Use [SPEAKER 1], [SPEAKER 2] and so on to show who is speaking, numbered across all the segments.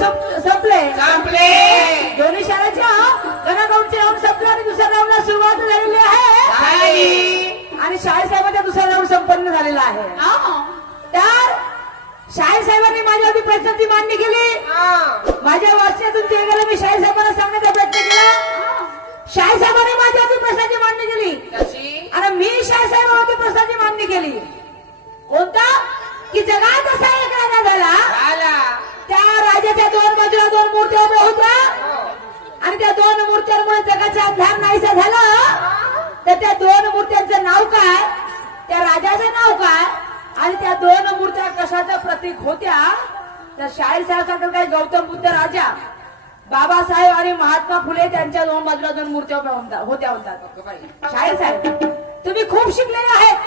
[SPEAKER 1] संप- संपले.
[SPEAKER 2] संपले.
[SPEAKER 1] दोन्ही शाळेच्या राऊंड संपले आणि दुसऱ्या राऊंडला सुरुवात झालेली आहे. आणि शाळेसाहेबांचा दुसरा राऊंड संपन्न झालेला आहे. तर शाळेसाहेबांनी माझ्यावरती प्रश्नांची मांडणी केली.
[SPEAKER 2] हा.
[SPEAKER 1] माझ्या वाचण्यातून ते गेलं मी शाळेसाहेबांना सांगण्याचा प्रयत्न केला. शाळेसाहेबांनी माझ्यावरती प्रश्नांची मांडणी केली. आणि मी शाळेसाहेबांवरती प्रश्नांची मांडणी केली. कोणता? की जगात असा एक राजा झाला
[SPEAKER 2] झाला.
[SPEAKER 1] त्या राजाच्या दोन बाजूला दोन मूर्त्या उभ्या होत्या आणि त्या दोन मूर्त्यांमुळे जगाचा अंधार नाहीसा झाला. तर त्या दोन मूर्त्यांचं नाव काय? त्या राजाचं नाव काय? आणि त्या दोन मूर्त्या कशाचं प्रतीक होत्या? तर शाहीर साहेब काय? गौतम बुद्ध राजा. बाबासाहेब आणि महात्मा फुले त्यांच्या दोन बाजूला दोन मूर्त्या उभ्या होत्या- होत्या म्हणतात. शाहीर साहेब तुम्ही खूप शिकलेले आहेत.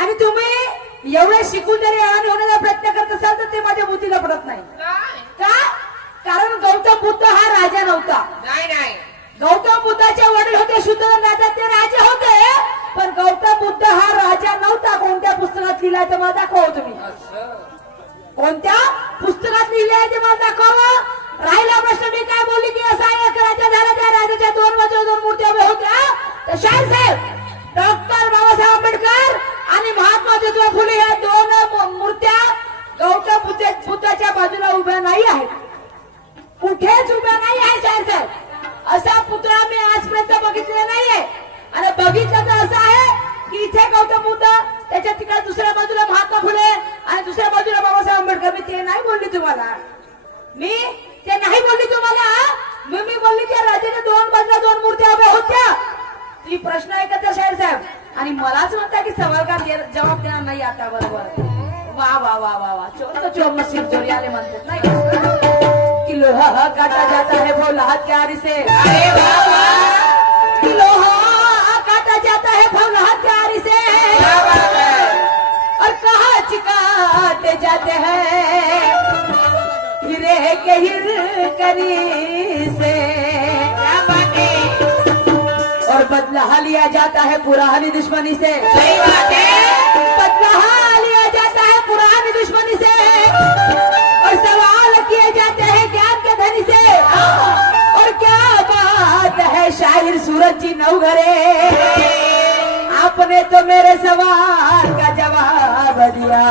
[SPEAKER 1] आणि तुम्ही एवढे शिकून जरी अडाणी होण्याचा प्रयत्न करत असाल तर ते माझ्या बुद्धीला पडत नाही. का? कारण गौतम बुद्ध हा राजा नव्हता.
[SPEAKER 2] नाही नाही.
[SPEAKER 1] गौतम बुद्धाचे वडील होते शुद्ध राजा ते राजे होते. पण गौतम बुद्ध हा राजा नव्हता. कोणत्या पुस्तकात लिहिलाय ते मला दाखवा तुम्ही.
[SPEAKER 2] असं.
[SPEAKER 1] कोणत्या पुस्तकात लिहिलंय ते मला दाखवा राहिला प्रश्न मी काय बोलली की असा एक राजा झाला त्या राजाच्या दोन बाजूला दोन मूर्त्या होत्या? तर शाहीर साहेब डॉक्टर बाबासाहेब आंबेडकर आणि महात्मा ज्योतिबा फुले या दोन मूर्त्या गौतम बुद्धाच्या बाजूला उभ्या नाही आहेत. कुठेच उभ्या नाही आहे शाहीर साहेब. असा पुतळा मी आजपर्यंत बघितलेला नाहीये. आणि बघितलं तर असं आहे की इथे गौतम बुद्ध त्याच्या तिकडे दुसऱ्या बाजूला महात्मा फुले आणि दुसऱ्या बाजूला बाबासाहेब आंबेडकर. मी ते नाही बोलली तुम्हाला. मी ते नाही बोलली तुम्हाला. मी मी बोलली त्या राजाच्या दोन बाजूला दोन मूर्त्या उभ्या होत्या. ती प्रश्न ऐकत आहे साहेब. आणि मलाच म्हणता की सवाल का दे- जबाब देणार नाही आता बरोबर. वा वा वा वा वा. चोर तो चोर मशीन चोरी आले म्हणतात नाही का? लोहा काटा जाता है वो हत्यारी से.
[SPEAKER 2] अरे वा वा.
[SPEAKER 1] कि लोहा काटा जाता है वो हत्यारी से.
[SPEAKER 2] क्या बात है?
[SPEAKER 1] और कहा चिकाते जाते हैं? हिरे के हिर करी से. बदला लिया जाता है पुरानी दुश्मनी से।
[SPEAKER 2] सही बात है।
[SPEAKER 1] बदला लिया जाता है पुरानी दुश्मनी से। और सवाल किए जाते हैं ज्ञान के धनी से। और क्या बात है शायर सूरज जी नवघरे? आपने तो मेरे सवाल का जवाब दिया।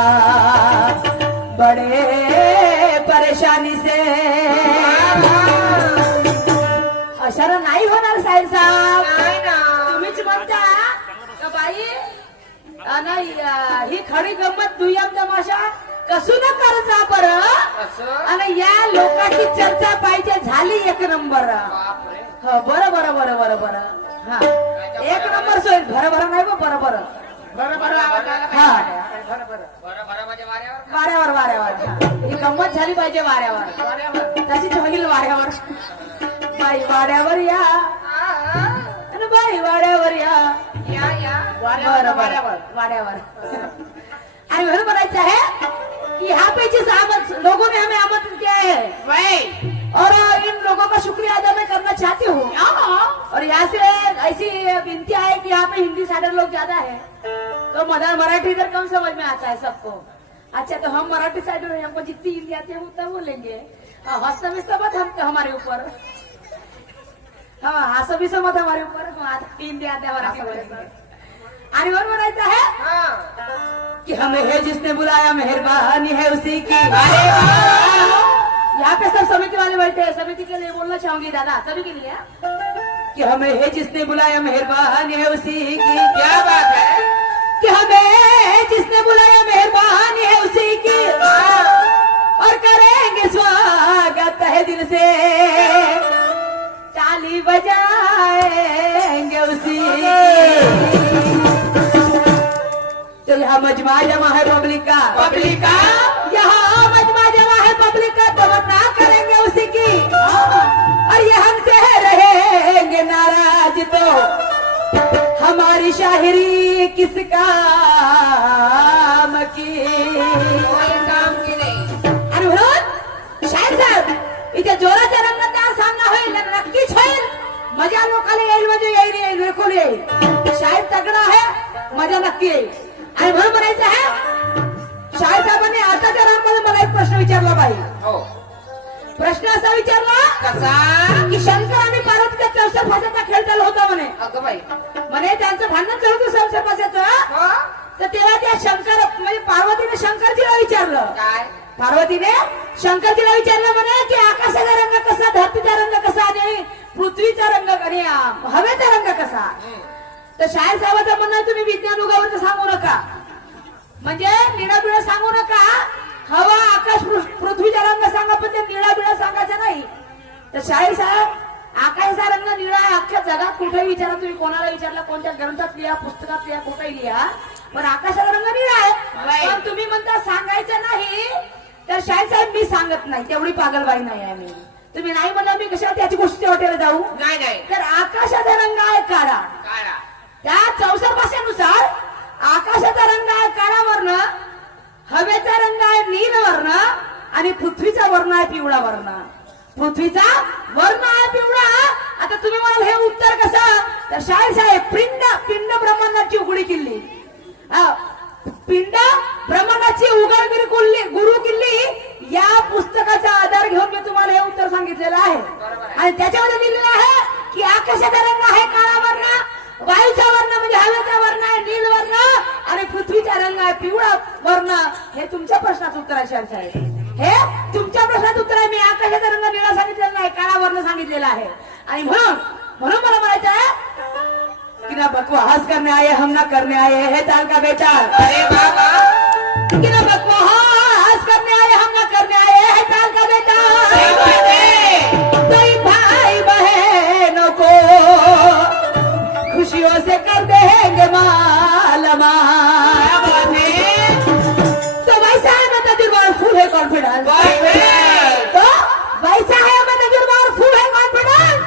[SPEAKER 1] बड़े परेशानी से। अशाला नाही होणार साहेब? साहेब
[SPEAKER 2] नाही
[SPEAKER 1] म्हणता का बाई आणि अं, ही खरी गंमत दुय्यम तमाशा कसू न करता बर
[SPEAKER 2] असं
[SPEAKER 1] आणि या लोकांची चर्चा पाहिजे झाली एक नंबर हो बरं बरं बरं बरं बरं हा एक नंबर सोय बरं बरं नाही बरं बरं
[SPEAKER 2] वाऱ्यावर
[SPEAKER 1] वाऱ्यावर वाऱ्यावर हा. गंमत झाली पाहिजे वाऱ्यावर
[SPEAKER 2] वाऱ्यावर
[SPEAKER 1] तशीच होईल वाऱ्यावर बाई वाड्यावर या बाई वाड्यावर या. वाड्यावर आणि म्हणून म्हणायचं है कि यहाँ पे जिस आमंत्र लोगों ने हमें आमंत्रित किया है
[SPEAKER 2] वही
[SPEAKER 1] और इन लोगों का शुक्रिया अदा मैं करना चाहती हूँ. और यहाँ से ऐसी विनती है कि यहाँ पे हिंदी साइडर लोग ज्यादा है। तो मदर मराठी इधर कम समझ में आता है सबको। अच्छा तो हम मराठी साइडर हैं हमको जितनी हिंदी आती है उतना बोलेंगे हाँ, हंसना भी मत हम हमारे ऊपर। हाँ हंसो भी मत हमारे ऊपर। हाँ, आते हैं और है?
[SPEAKER 2] हा।
[SPEAKER 1] कि हमें है जिसने बुलाया मेहरबानी है उसी की।
[SPEAKER 2] अरे
[SPEAKER 1] यहाँ पे सब समिति वाले बैठे हैं। समिति के लिए बोलना चाहूँगी दादा सभी के लिए। कि हमें है जिसने बुलाया मेहरबानी है उसी की।
[SPEAKER 2] क्या बात है?
[SPEAKER 1] कि हमें जिसने बुलाया मेहरबानी है उसी की। और करेंगे स्वागत है दिल से। ताली बजाएंगे उसी। तो यहाँ मजमा जमा है पब्लिक का।
[SPEAKER 2] पब्लिक का?
[SPEAKER 1] यहाँ मजमा जमा है पब्लिक का तो ना करेंगे उसी की। और ये हमसे रहेंगे नाराज तो। हमारी शायरी किस काम की?
[SPEAKER 2] काम की नाही।
[SPEAKER 1] म्हणून शाहीर साहेब इथे जोराच्या बिलकुल येईल शाहीर तगडा आहे मजा नक्की येईल. आणि म्हणून म्हणायचं आहे शाहीर साहेबांनी आताच्या राममध्ये मला एक प्रश्न विचारला पाहिजे
[SPEAKER 2] हो.
[SPEAKER 1] प्रश्न असा विचारला
[SPEAKER 2] कसा?
[SPEAKER 1] की शंकर आणि पार्वतीचा खेळ चालू होता म्हणे.
[SPEAKER 2] अगं बाई.
[SPEAKER 1] म्हणे त्यांचं भांडण चालू होतं चौसर भाषेचं
[SPEAKER 2] हो.
[SPEAKER 1] तर तेव्हा त्या शंकर म्हणजे पार्वतीने शंकरजीला विचारलं.
[SPEAKER 2] काय?
[SPEAKER 1] पार्वतीने शंकरजीला विचारलं म्हणे की आकाशाचा रंग कसा धरतीचा रंग कसा आणि पृथ्वीचा रंग आणि हवेचा रंग कसा? तर शाहीर साहेबाचं म्हणणं तुम्ही विज्ञान उगावर सांगू नका. म्हणजे निळा बिळा सांगू नका. हवा आकाश पृथ्वीचा रंग सांगा पण ते निळा बिळा सांगायचं नाही. तर शाहीर साहेब आकाशाचा रंग निळा आहे अख्ख्या जगात कुठेही विचारा तुम्ही कोणाला विचारला कोणत्या ग्रंथात लिहा पुस्तकात लिहा कुठेही लिहा पण आकाशाचा रंग निळा आहे. पण तुम्ही म्हणता सांगायचं नाही तर शाहीर साहेब मी सांगत नाही. तेवढी पागलबाई नाही आहे मी. तुम्ही नाही म्हणलं मी कशा त्याची गोष्टी वाटेला जाऊ?
[SPEAKER 2] नाही नाही.
[SPEAKER 1] तर आकाशाचा रंग आहे काळा.
[SPEAKER 2] काळा.
[SPEAKER 1] त्या चौसर भाषेनुसार आकाशाचा रंग आहे काळा वर्ण हवेचा रंग आहे नील वर्ण आणि पृथ्वीचा वर्ण आहे पिवळा वर्ण. पृथ्वीचा वर्ण आहे पिवळा. आता तुम्ही म्हणाल हे उत्तर कसं? तर शाहीर साहेब पिंड पिंड ब्रह्मांडाची उघडी किल्ली. पिंड ब्रह्मांडाची उघडगिरी कुल्ली गुरु किल्ली या पुस्तकाचा आधार घेऊन मी तुम्हाला सांगितलेलं आहे.
[SPEAKER 2] आहे.
[SPEAKER 1] आणि त्याच्यामध्ये लिहिलेलं आहे की आकाशाचा रंग आहे काळा वर्ण वायूचा वर्ण म्हणजे हवेचा वर्ण आहे नील वर्ण आणि पृथ्वीचा रंग आहे पिवळा वर्ण. हे तुमच्या प्रश्नाचं उत्तर आहे हे तुमच्या प्रश्नाचं उत्तर आहे. मी आकाशाचा रंग निळा सांगितलेला नाही काळा वर्ण सांगितलेला आहे. आणि म्हणून म्हणून मला म्हणायचं आहे कि ना बकवास करने आए हम ना करने आए है ताल का बेटा?
[SPEAKER 2] अरे बाबा
[SPEAKER 1] कि ना बकवास करने आए हम ना करने आए है ताल का बेटा? खुशियों से कर देंगे मालमा
[SPEAKER 2] है?
[SPEAKER 1] तो वैसा है मैं तजुर्बा फुल है कॉन्फिडेंस तो वैसा है मैं तजुर्बा फुल है कॉन्फिडेंस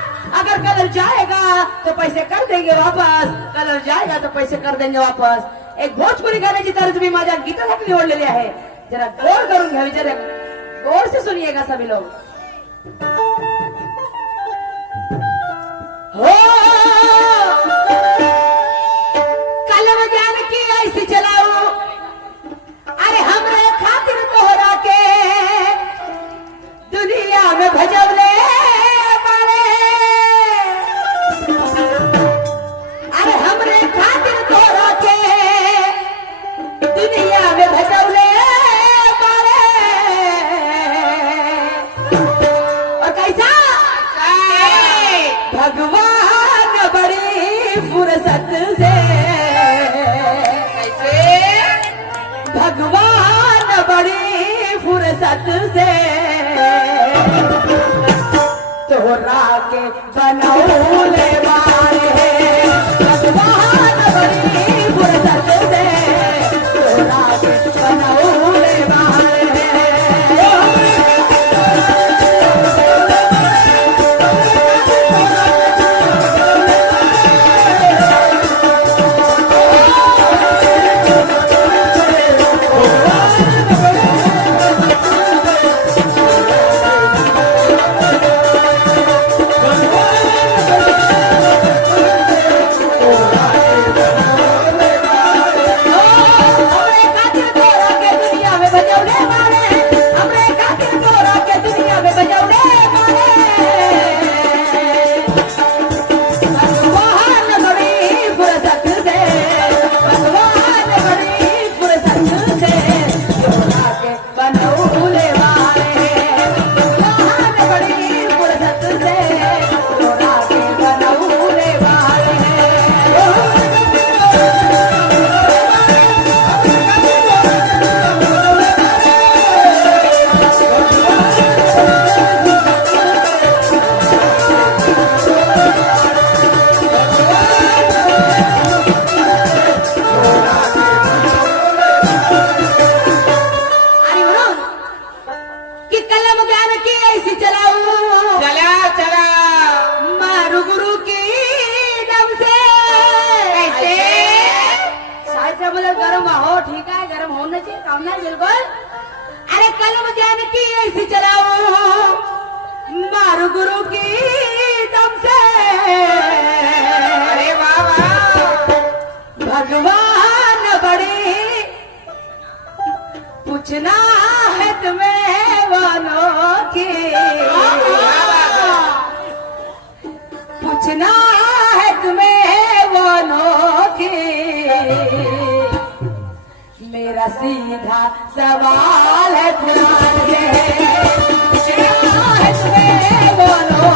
[SPEAKER 1] अगर कलर जाएगा तो पैसे कर देंगे वापस। कलर जाएगा तो पैसे कर देंगे वापस। एक भोजपुरी गाण्याची तर तुम्ही माझ्या गीतासाठी निवडलेली आहे जरा गोड करून घ्यावी जरा गोड से सुनिएगा सभी लोग। काम नहीं बिल्कुल अरे कलम ज्ञान की ऐसी चलाऊ मारू गुरु की दम से
[SPEAKER 2] अरे बाबा
[SPEAKER 1] भगवान बड़ी. पूछना है तुम्हें वालों की. सीधा सवाल है बोलो।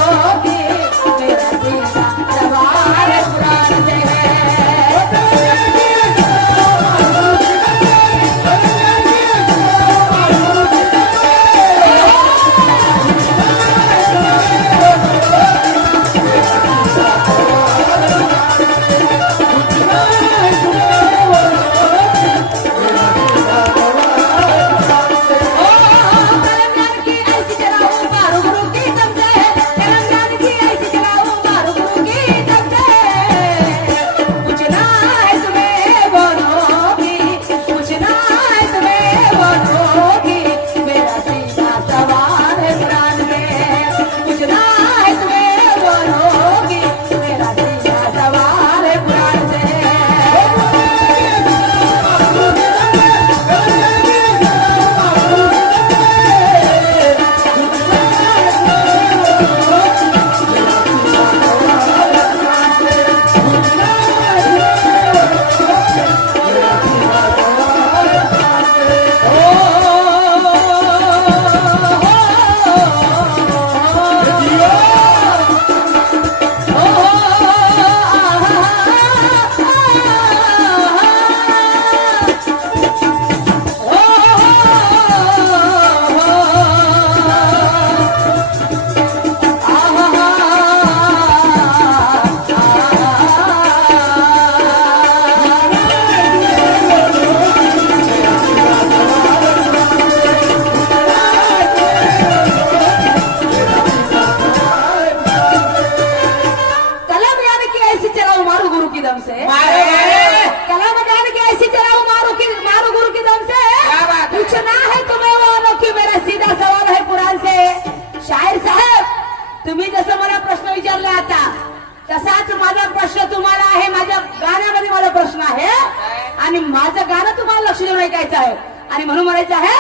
[SPEAKER 1] आणि माझं गाणं तुम्हाला लक्ष देऊन ऐकायचं आहे. आणि म्हणून म्हणायचं आहे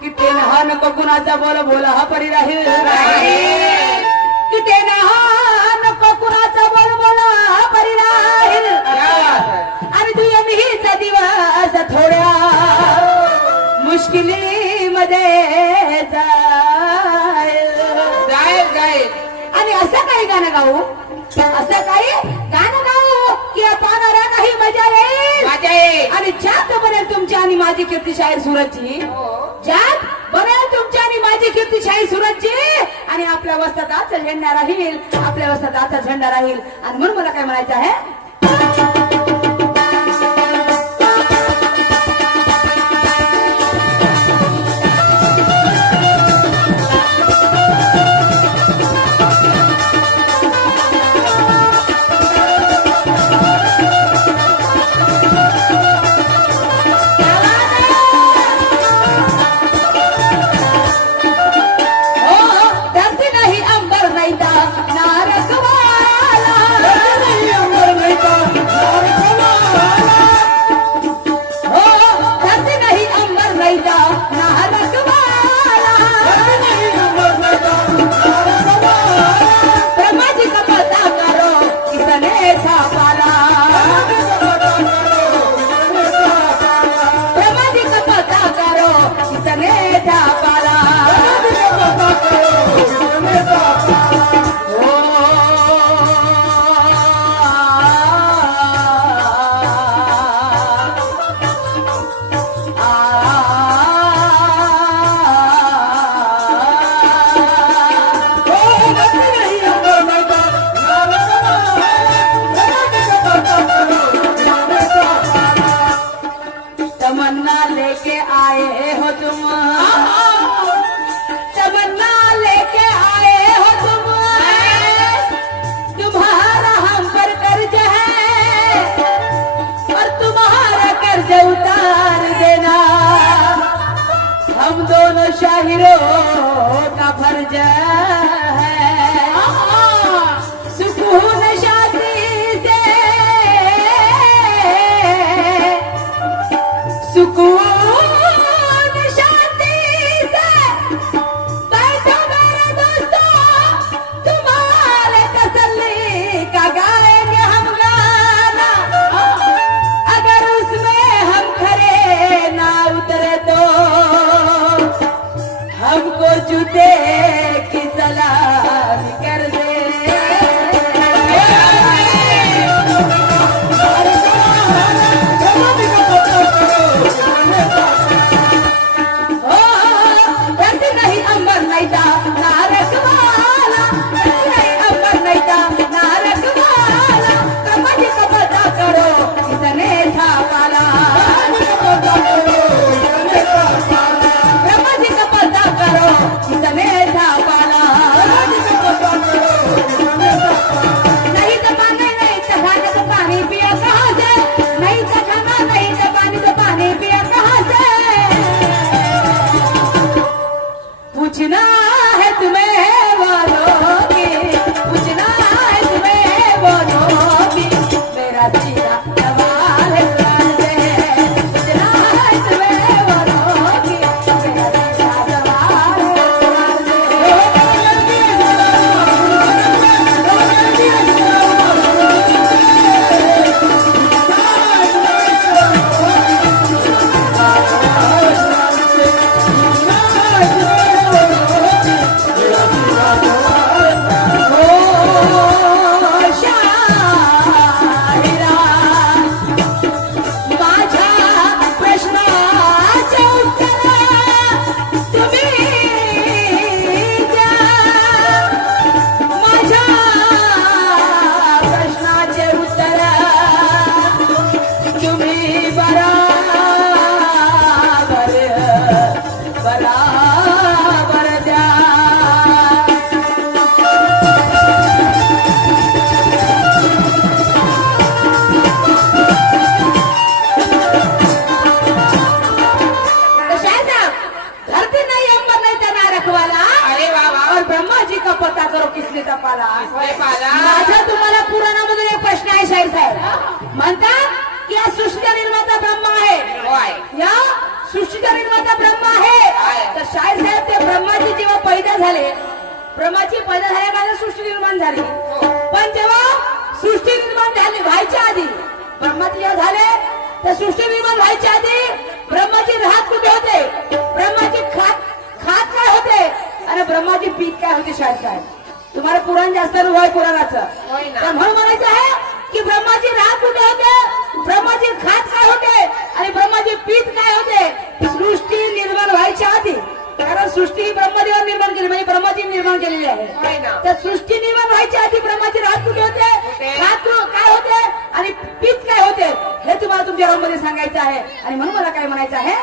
[SPEAKER 1] की ते हा नको कुणाचा बोल बोल हा परी राहील. की ते हा नको कुणाचा बोल बोल हा परी राहील. आणि तू हीच दिवस थोड्या मुश्किलीमध्ये जाईल.
[SPEAKER 2] जाईल जाईल.
[SPEAKER 1] आणि असं काही गाणं गाऊ. असं काही गाणं गाऊ. की पाहणाऱ्या काही मजा येईल
[SPEAKER 2] मजा येईल
[SPEAKER 1] आणि ज्यात बनेल तुमची आणि माझी कीर्ती शाहीर सुरतची
[SPEAKER 2] हो.
[SPEAKER 1] ज्यात बनेल तुमची आणि माझी कीर्ती शाहीर सुरतची आणि आपल्या वस्तात आचा झेंडा राहील आपल्या वस्तात आचा झेंडा राहील. आणि म्हणून मला काय म्हणायचं आहे? लेके आए हो तुम। तमन्ना लेके आए हो तुम तुम्हारा हम पर कर्ज है और तुम्हारा कर्ज उतार देना। हम दोनों शाहिरों का फर्ज है जी का पता करो किसने तपाला.
[SPEAKER 2] किसने पाला?
[SPEAKER 1] माझा तुम्हाला पुराणामधून एक प्रश्न आहे शाहीर साहेब. म्हणतात की या सृष्टीचा निर्माता ब्रह्मा आहे. या सृष्टीचा निर्माता ब्रह्मा आहे. तर शाहीर साहेब ते ब्रह्माची जेव्हा पैदा झाले ब्रह्माची पैदा झाल्यामुळे सृष्टी निर्माण झाली. पण जेव्हा सृष्टी निर्माण झाली व्हायच्या आधी ब्रह्माचे जेव्हा झाले तर सृष्टी निर्माण व्हायच्या आधी ब्रह्माची राहत कुठे होते? ब्रह्माची खात खात काय होते? आणि ब्रह्माची पीक काय होते शाहीर साहेब तुम्हाला पुराण जास्त अनुभव आहे पुराणाचं. तर म्हणून म्हणायचं आहे की ब्रह्माची रात कुठे होते? ब्रह्माची खात काय होते? आणि ब्रह्माची पीठ काय होते? सृष्टी निर्माण व्हायच्या आधी. कारण सृष्टी ही ब्रह्मदेवाने निर्माण केली म्हणजे ब्रह्माची निर्माण केलेली आहे. तर सृष्टी निर्माण व्हायच्या आधी ब्रह्माची रात कुठे होते? खात काय होते? आणि पीठ काय होते? हे तुम्हाला तुमच्या मध्ये सांगायचं आहे. आणि म्हणून मला काय म्हणायचं आहे?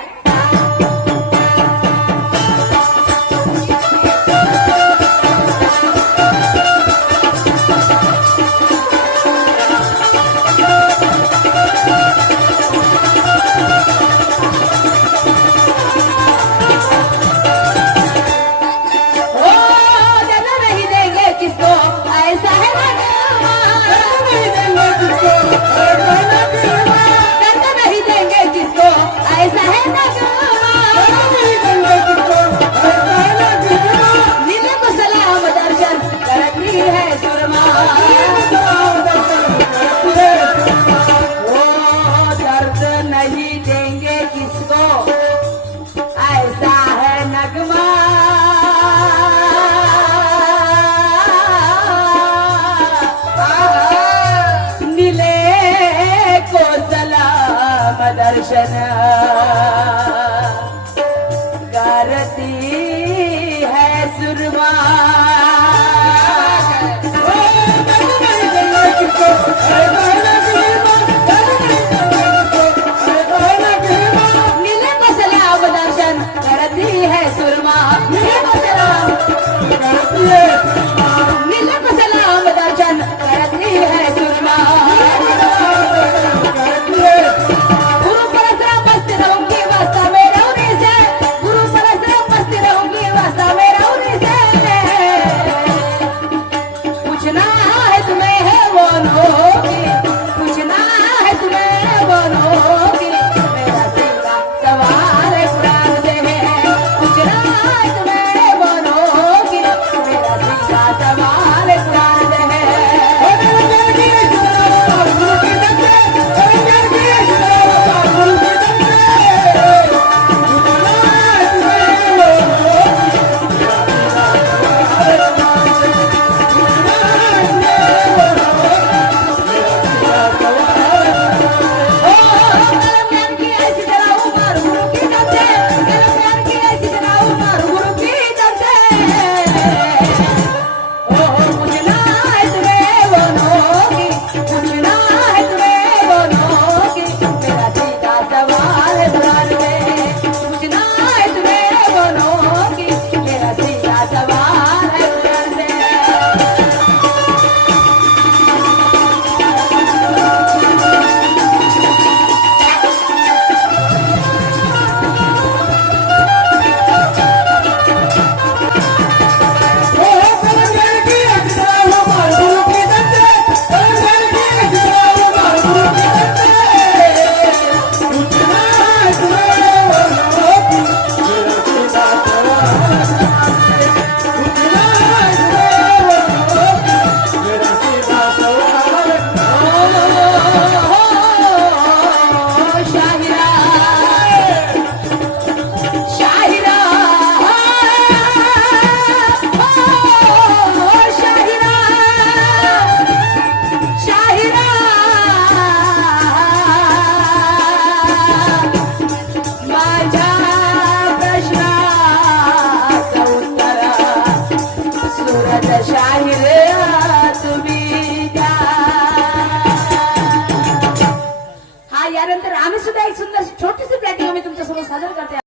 [SPEAKER 1] उतारती है सुरमा। करती है सुरमा। करती है